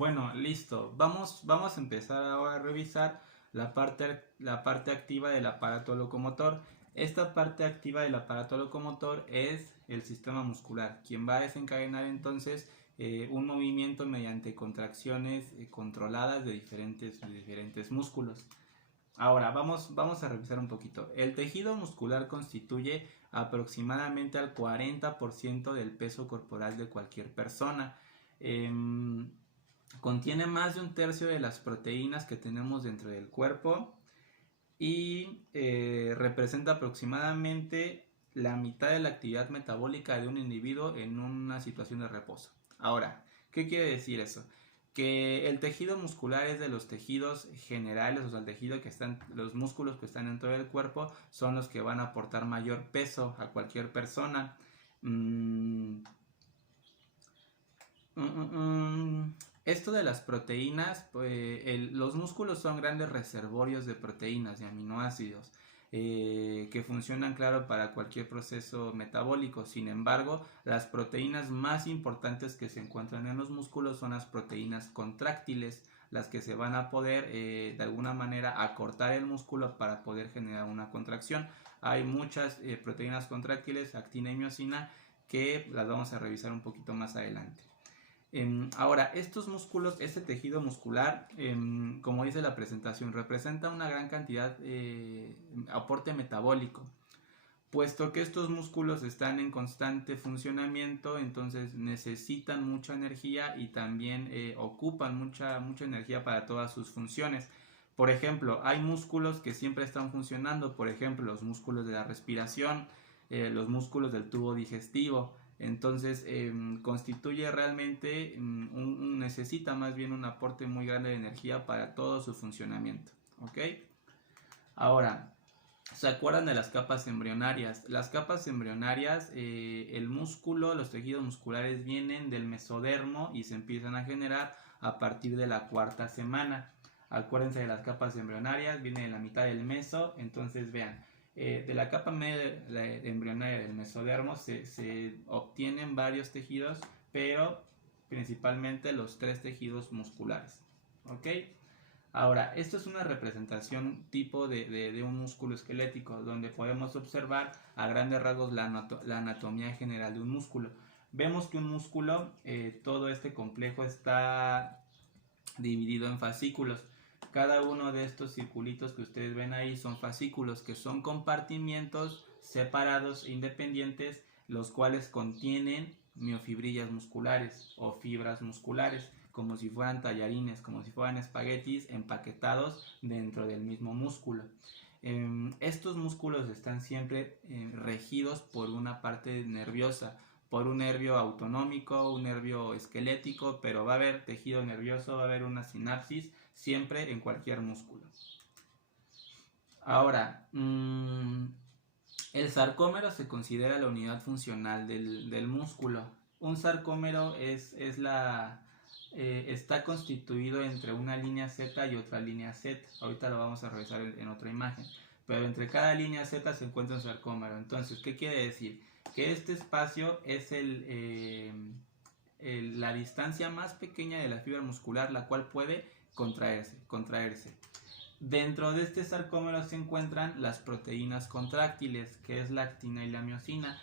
Bueno, listo. Vamos a empezar ahora a revisar la parte activa del aparato locomotor. Esta parte activa del aparato locomotor es el sistema muscular, quien va a desencadenar entonces un movimiento mediante contracciones controladas de diferentes músculos. Ahora, vamos a revisar un poquito. El tejido muscular constituye aproximadamente al 40% del peso corporal de cualquier persona. Em, Contiene más de un tercio de las proteínas que tenemos dentro del cuerpo y representa aproximadamente la mitad de la actividad metabólica de un individuo en una situación de reposo. Ahora, ¿qué quiere decir eso? Que el tejido muscular es de los tejidos generales, o sea, el tejido que están, los músculos que están dentro del cuerpo son los que van a aportar mayor peso a cualquier persona. Mm, Esto de las proteínas, pues, los músculos son grandes reservorios de proteínas, de aminoácidos, que funcionan, claro, para cualquier proceso metabólico. Sin embargo, las proteínas más importantes que se encuentran en los músculos son las proteínas contráctiles, las que se van a poder, de alguna manera, acortar el músculo para poder generar una contracción. Hay muchas proteínas contráctiles, actina y miosina, que las vamos a revisar un poquito más adelante. Ahora, estos músculos, este tejido muscular, como dice la presentación, representa una gran cantidad de aporte metabólico. Puesto que estos músculos están en constante funcionamiento, entonces necesitan mucha energía y también ocupan mucha energía para todas sus funciones. Por ejemplo, hay músculos que siempre están funcionando, por ejemplo, los músculos de la respiración, los músculos del tubo digestivo. Entonces, constituye realmente, necesita más bien un aporte muy grande de energía para todo su funcionamiento. ¿Ok? Ahora, ¿se acuerdan de las capas embrionarias? Las capas embrionarias, el músculo, los tejidos musculares vienen del mesodermo y se empiezan a generar a partir de la cuarta semana. Acuérdense de las capas embrionarias, viene de la mitad del meso, entonces vean, de la capa embrionaria del mesodermo se obtienen varios tejidos, pero principalmente los tres tejidos musculares. ¿Ok? Ahora, esto es una representación tipo de un músculo esquelético, donde podemos observar a grandes rasgos la anatomía general de un músculo. Vemos que un músculo, todo este complejo está dividido en fascículos. Cada uno de estos circulitos que ustedes ven ahí son fascículos, que son compartimientos separados e independientes, los cuales contienen miofibrillas musculares o fibras musculares, como si fueran tallarines, como si fueran espaguetis empaquetados dentro del mismo músculo. Estos músculos están siempre regidos por una parte nerviosa, por un nervio autonómico, un nervio esquelético, pero va a haber tejido nervioso, va a haber una sinapsis, siempre en cualquier músculo. Ahora, el sarcómero se considera la unidad funcional del músculo. Un sarcómero está constituido entre una línea Z y otra línea Z. Ahorita lo vamos a revisar en otra imagen. Pero entre cada línea Z se encuentra un sarcómero. Entonces, ¿qué quiere decir? Que este espacio es la distancia más pequeña de la fibra muscular, la cual puede contraerse. Dentro de este sarcómero se encuentran las proteínas contráctiles, que es la actina y la miosina.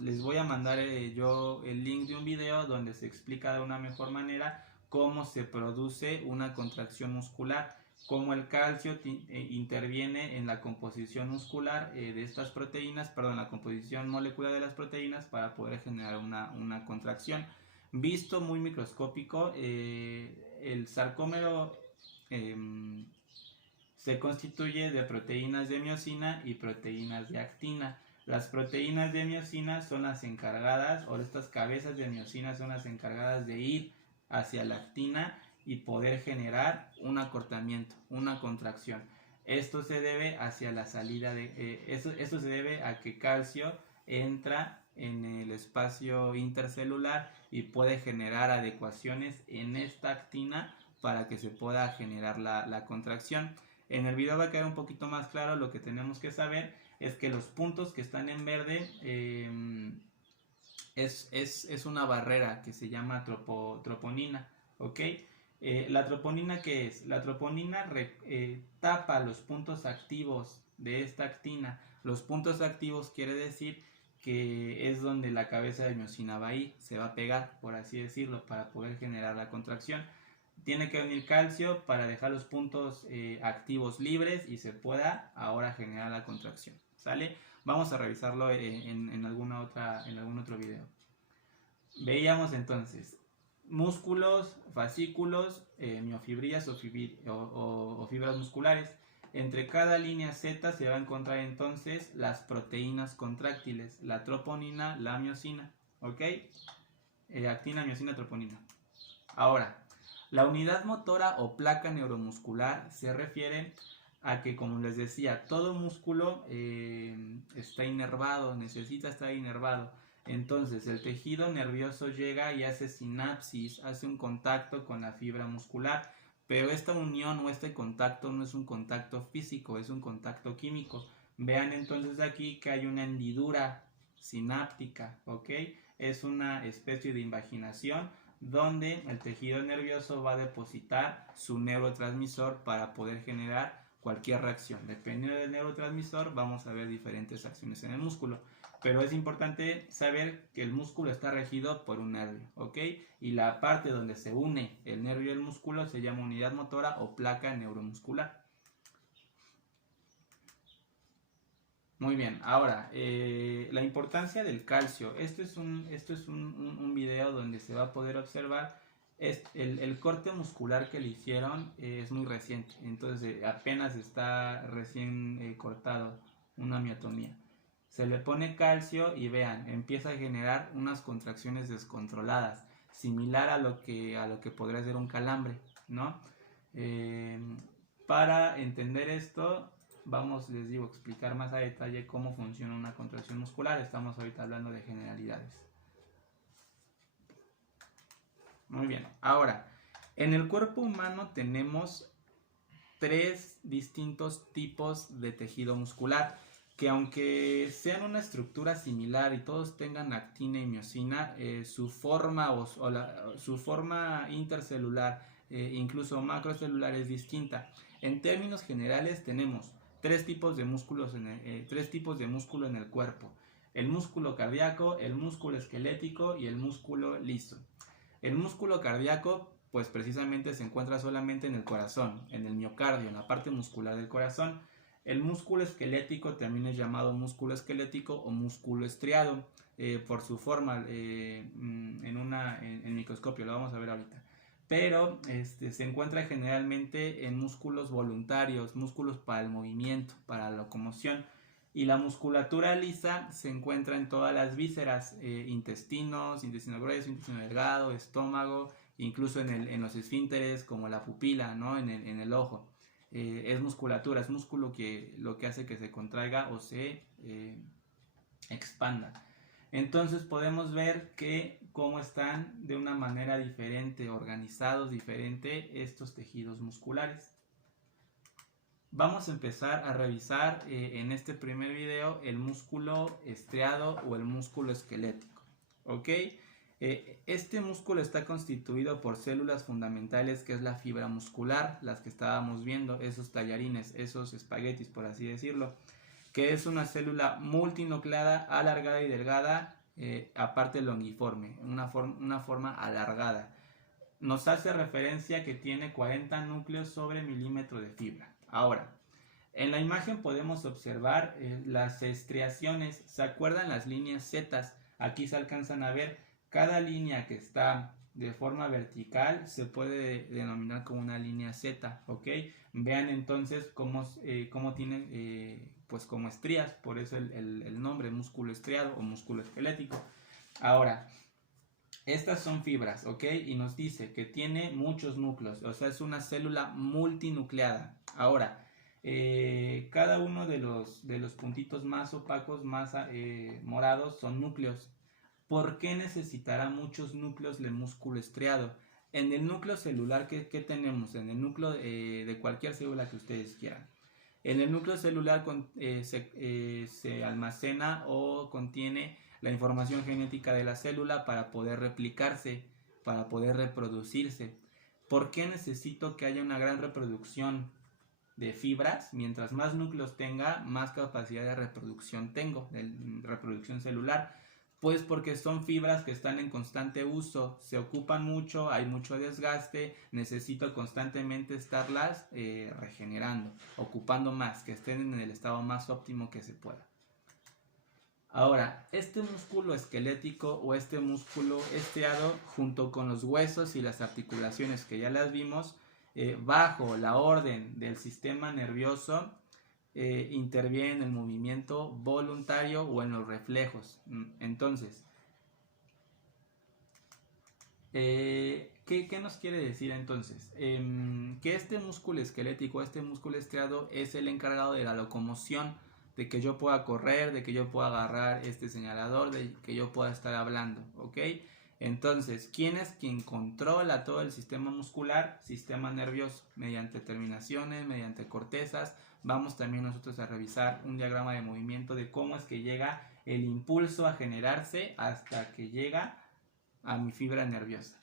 Les voy a mandar yo el link de un video donde se explica de una mejor manera cómo se produce una contracción muscular, cómo el calcio interviene en la composición muscular de estas proteínas, perdón, la composición molecular de las proteínas para poder generar una contracción. Visto muy microscópico, el sarcómero se constituye de proteínas de miosina y proteínas de actina. Las proteínas de miosina son las encargadas, o estas cabezas de miosina son las encargadas de ir hacia la actina y poder generar un acortamiento, una contracción. Esto se debe hacia la salida esto se debe a que calcio entra en el espacio intercelular y puede generar adecuaciones en esta actina para que se pueda generar la contracción. En el video va a quedar un poquito más claro. Lo que tenemos que saber es que los puntos que están en verde es una barrera que se llama troponina. ¿ok? La troponina, ¿qué es? La troponina tapa los puntos activos de esta actina. Los puntos activos quiere decir que es donde la cabeza de miosina va a ir, se va a pegar, por así decirlo, para poder generar la contracción. Tiene que venir calcio para dejar los puntos activos libres y se pueda ahora generar la contracción. ¿Sale? Vamos a revisarlo en algún otro video. Veíamos entonces músculos, fascículos, miofibrillas o fibras musculares. Entre cada línea Z se va a encontrar entonces las proteínas contráctiles, la troponina, la miosina, ¿ok? Actina, miosina, troponina. Ahora, la unidad motora o placa neuromuscular se refiere a que, como les decía, todo músculo está inervado, necesita estar inervado. Entonces el tejido nervioso llega y hace sinapsis, hace un contacto con la fibra muscular, pero esta unión o este contacto no es un contacto físico, es un contacto químico. Vean entonces aquí que hay una hendidura sináptica, ¿ok? Es una especie de invaginación donde el tejido nervioso va a depositar su neurotransmisor para poder generar cualquier reacción. Dependiendo del neurotransmisor vamos a ver diferentes acciones en el músculo. Pero es importante saber que el músculo está regido por un nervio, ¿ok? Y la parte donde se une el nervio y el músculo se llama unidad motora o placa neuromuscular. Muy bien, ahora, la importancia del calcio. Esto es un video donde se va a poder observar el corte muscular que le hicieron es muy reciente, entonces apenas está recién cortado, una miotomía. Se le pone calcio y vean, empieza a generar unas contracciones descontroladas, similar a lo que podría ser un calambre, ¿no? Para entender esto, vamos, les digo, explicar más a detalle cómo funciona una contracción muscular. Estamos ahorita hablando de generalidades. Muy bien, ahora, en el cuerpo humano tenemos 3 distintos tipos de tejido muscular, que aunque sean una estructura similar y todos tengan actina y miosina, su forma su forma intercelular, incluso macrocelular, es distinta. En términos generales tenemos 3 tipos de músculos 3 tipos de músculo en el cuerpo: el músculo cardíaco, el músculo esquelético y el músculo liso. El músculo cardíaco pues precisamente se encuentra solamente en el corazón, en el miocardio, en la parte muscular del corazón. El músculo esquelético también es llamado músculo esquelético o músculo estriado, por su forma en microscopio, lo vamos a ver ahorita. Pero se encuentra generalmente en músculos voluntarios, músculos para el movimiento, para la locomoción. Y la musculatura lisa se encuentra en todas las vísceras, intestino grueso, intestino delgado, estómago, incluso en los esfínteres como la pupila, ¿no? en el ojo. Es musculatura, es músculo que lo que hace que se contraiga o se expanda. Entonces podemos ver que cómo están de una manera diferente, organizados diferente estos tejidos musculares. Vamos a empezar a revisar en este primer video el músculo estriado o el músculo esquelético, ¿ok? Este músculo está constituido por células fundamentales, que es la fibra muscular, las que estábamos viendo, esos tallarines, esos espaguetis, por así decirlo, que es una célula multinucleada, alargada y delgada, aparte longiforme, una forma alargada. Nos hace referencia que tiene 40 núcleos sobre milímetro de fibra. Ahora, en la imagen podemos observar las estriaciones. ¿Se acuerdan las líneas Z? Aquí se alcanzan a ver. Cada línea que está de forma vertical se puede denominar como una línea Z, ¿ok? Vean entonces cómo tiene, pues como estrías, por eso el nombre músculo estriado o músculo esquelético. Ahora, estas son fibras, ¿ok? Y nos dice que tiene muchos núcleos, o sea, es una célula multinucleada. Ahora, cada uno de los puntitos más opacos, más morados, son núcleos. ¿Por qué necesitará muchos núcleos el músculo estriado? En el núcleo celular, ¿qué tenemos? En el núcleo de cualquier célula que ustedes quieran. En el núcleo celular se almacena o contiene la información genética de la célula para poder replicarse, para poder reproducirse. ¿Por qué necesito que haya una gran reproducción de fibras? Mientras más núcleos tenga, más capacidad de reproducción tengo, de reproducción celular. Pues porque son fibras que están en constante uso, se ocupan mucho, hay mucho desgaste, necesito constantemente estarlas regenerando, ocupando más, que estén en el estado más óptimo que se pueda. Ahora, este músculo esquelético o este músculo estriado, junto con los huesos y las articulaciones que ya las vimos, bajo la orden del sistema nervioso, interviene en el movimiento voluntario o en los reflejos. Entonces, ¿qué nos quiere decir entonces? Que este músculo esquelético, este músculo estriado es el encargado de la locomoción, de que yo pueda correr, de que yo pueda agarrar este señalador, de que yo pueda estar hablando, ¿ok? Entonces, ¿quién es quien controla todo el sistema muscular? Sistema nervioso, mediante terminaciones, mediante cortezas. Vamos también nosotros a revisar un diagrama de movimiento de cómo es que llega el impulso a generarse hasta que llega a mi fibra nerviosa.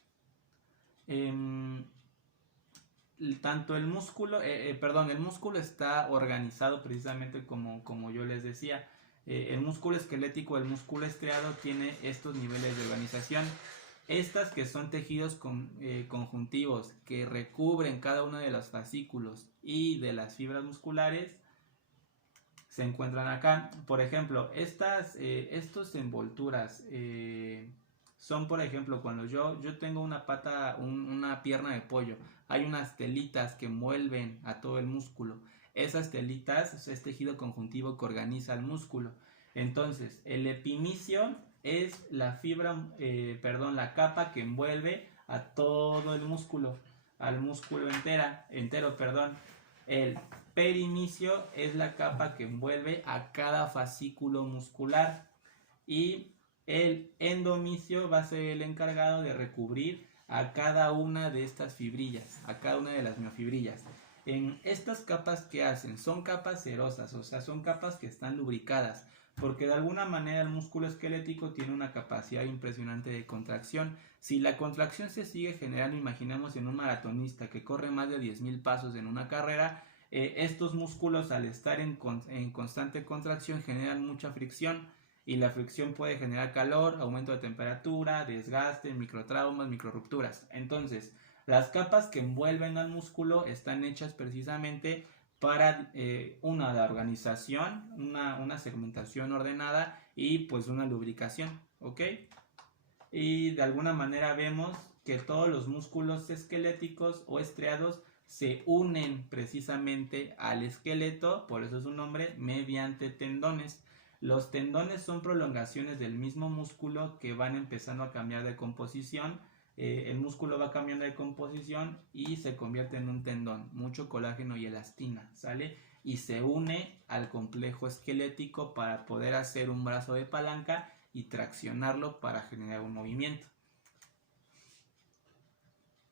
Tanto el músculo, el músculo está organizado precisamente como yo les decía. El músculo esquelético, el músculo estriado tiene estos niveles de organización. Estas que son tejidos conjuntivos que recubren cada uno de los fascículos y de las fibras musculares se encuentran acá. Por ejemplo, estas envolturas son, por ejemplo, cuando yo tengo una pata, una pierna de pollo, hay unas telitas que envuelven a todo el músculo. Esas telitas es tejido conjuntivo que organiza el músculo. Entonces, el epimicio es la la capa que envuelve a todo el músculo, al músculo entero. El perimicio es la capa que envuelve a cada fascículo muscular y el endomicio va a ser el encargado de recubrir a cada una de estas fibrillas, a cada una de las miofibrillas. En estas capas, ¿qué hacen? Son capas serosas, o sea, son capas que están lubricadas, porque de alguna manera el músculo esquelético tiene una capacidad impresionante de contracción. Si la contracción se sigue generando, imaginemos en un maratonista que corre más de 10,000 pasos en una carrera, estos músculos al estar en constante contracción generan mucha fricción y la fricción puede generar calor, aumento de temperatura, desgaste, microtraumas, microrupturas. Entonces, las capas que envuelven al músculo están hechas precisamente para la organización, una segmentación ordenada y pues una lubricación, ¿ok? Y de alguna manera vemos que todos los músculos esqueléticos o estriados se unen precisamente al esqueleto, por eso es su nombre, mediante tendones. Los tendones son prolongaciones del mismo músculo que van empezando a cambiar de composición. El músculo va cambiando de composición y se convierte en un tendón, mucho colágeno y elastina, ¿sale? Y se une al complejo esquelético para poder hacer un brazo de palanca y traccionarlo para generar un movimiento.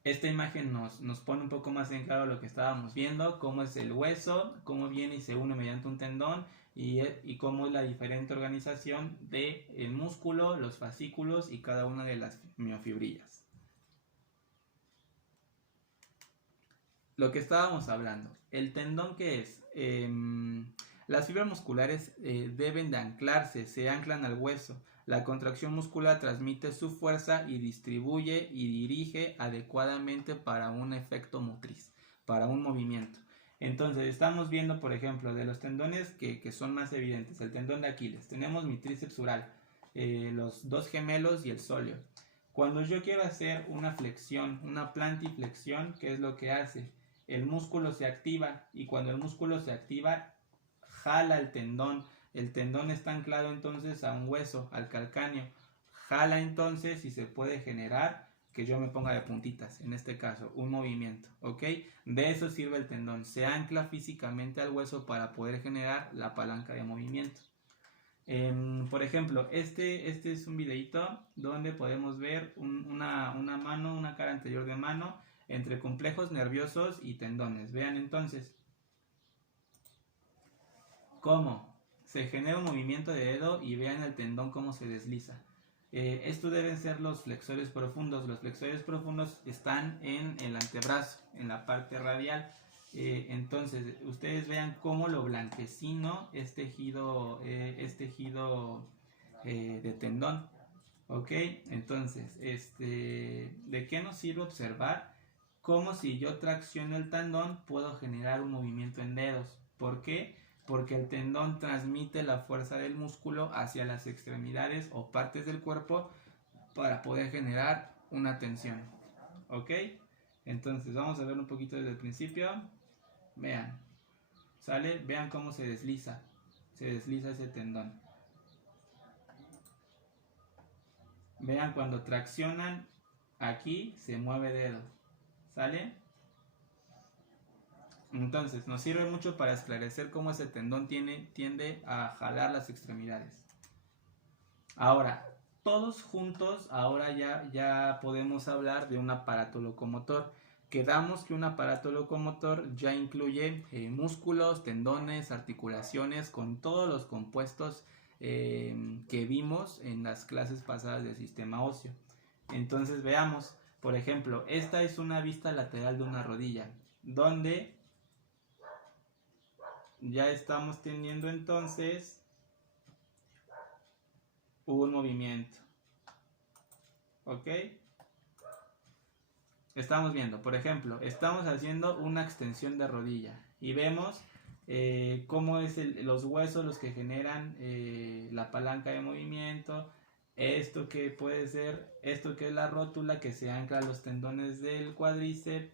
Esta imagen nos pone un poco más en claro lo que estábamos viendo, cómo es el hueso, cómo viene y se une mediante un tendón y cómo es la diferente organización del músculo, los fascículos y cada una de las miofibrillas. Lo que estábamos hablando, el tendón, ¿qué es? Las fibras musculares deben de anclarse, se anclan al hueso. La contracción muscular transmite su fuerza y distribuye y dirige adecuadamente para un efecto motriz, para un movimiento. Entonces estamos viendo, por ejemplo, de los tendones que son más evidentes, el tendón de Aquiles, tenemos mi tríceps sural, los dos gemelos y el sóleo. Cuando yo quiero hacer una flexión, una plantiflexión, ¿qué es lo que hace? El músculo se activa y cuando el músculo se activa, jala el tendón. El tendón está anclado entonces a un hueso, al calcáneo. Jala entonces y se puede generar que yo me ponga de puntitas, en este caso, un movimiento, ¿ok? De eso sirve el tendón. Se ancla físicamente al hueso para poder generar la palanca de movimiento. Por ejemplo, este es un videito donde podemos ver una mano, una cara anterior de mano entre complejos nerviosos y tendones. Vean entonces cómo se genera un movimiento de dedo y vean el tendón cómo se desliza. Estos deben ser los flexores profundos. Los flexores profundos están en el antebrazo, en la parte radial. Entonces, ustedes vean cómo lo blanquecino es tejido de tendón. Ok, entonces, ¿de qué nos sirve observar cómo si yo tracciono el tendón puedo generar un movimiento en dedos? ¿Por qué? Porque el tendón transmite la fuerza del músculo hacia las extremidades o partes del cuerpo para poder generar una tensión. ¿Ok? Entonces vamos a ver un poquito desde el principio. Vean, ¿sale? Vean cómo se desliza ese tendón. Vean cuando traccionan aquí se mueve dedo, ¿sale? Entonces nos sirve mucho para esclarecer cómo ese tendón tiende a jalar las extremidades. Ahora, todos juntos, ahora ya podemos hablar de un aparato locomotor. Quedamos que un aparato locomotor ya incluye músculos, tendones, articulaciones, con todos los compuestos que vimos en las clases pasadas del sistema óseo. Entonces veamos, por ejemplo, esta es una vista lateral de una rodilla, donde ya estamos teniendo entonces un movimiento. ¿Ok? Estamos viendo, por ejemplo, estamos haciendo una extensión de rodilla y vemos cómo es los huesos los que generan la palanca de movimiento. Esto que puede ser, esto que es la rótula que se ancla a los tendones del cuádriceps,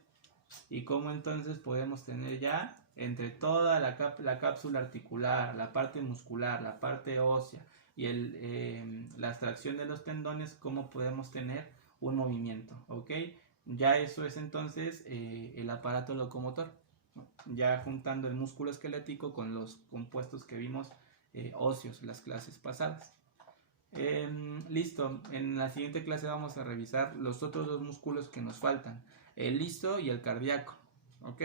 y cómo entonces podemos tener ya entre toda la cápsula articular, la parte muscular, la parte ósea y la extracción de los tendones, cómo podemos tener un movimiento, ¿ok? Ya eso es entonces el aparato locomotor, ¿no? Ya juntando el músculo esquelético con los compuestos que vimos óseos en las clases pasadas. Listo, en la siguiente clase vamos a revisar los otros dos músculos que nos faltan, el liso y el cardíaco, ¿ok?